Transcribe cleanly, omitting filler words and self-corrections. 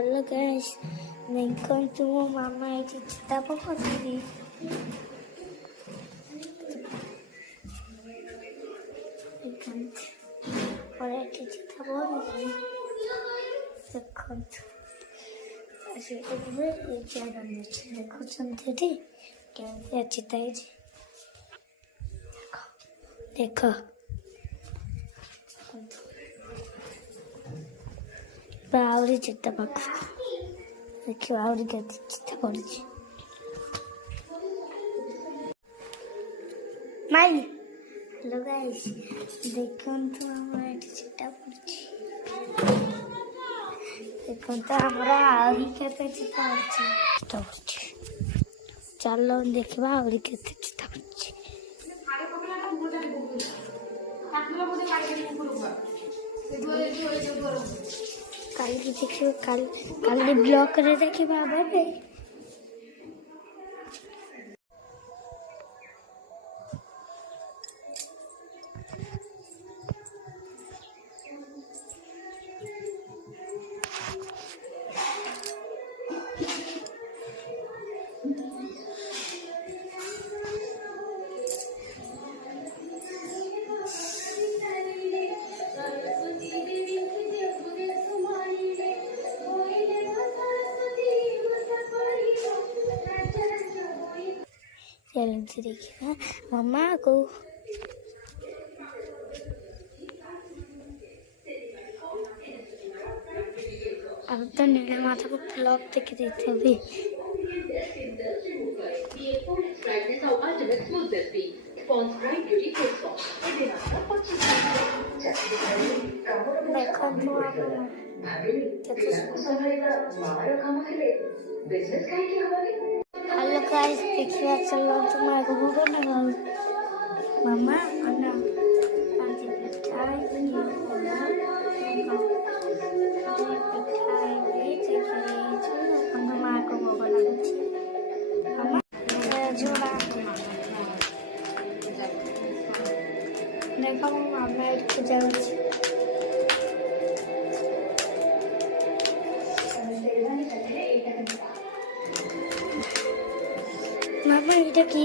Hello guys, welcome to Mama ଏଠି ଚିତା ପକାଉଥିଲି। ପରେ ଏଠି ଚିତା ପକାଉଥିଲି ଦେଖନ୍ତୁ ଦେଖୁଛନ୍ତି ଏଠି କେମିତି ଚିତା ହେଇଛି ଦେଖ ଆହୁରି ଚିତା ପାଖକୁ ଦେଖିବ ଆହୁରି କେତେ ଚିତା ପଡୁଛି। ମାଇ ହ୍ୟାଲୋ ଗାଇସ୍ ଦେଖନ୍ତୁ ଆମର ଏଠି ଚିତା ପଡୁଛି ଦେଖନ୍ତୁ ଆମର ଆହୁରି କେତେ ଚିତା ପଡୁଛି ଚାଲ ଦେଖିବା ଆହୁରି କେତେ ଚିତା ପଡୁଛି। କାଲି ଦେଖିବ କାଲି ବ୍ଲକରେ ଦେଖିବା ଏବେ चैलेंज देखिए मम्मा को अब तो नीले माथा को फ्लॉप देख देते अभी हेलो गाइस देखिए चलो तुम आगे भूगो ना मम्मा अन्ना पांच मिठाई बनी होना मिठाई में चीज़ अन्ना माँ को भूगो ना मम्मा जोड़ा देखो मम्मा एक जाओ Mama, এটা কি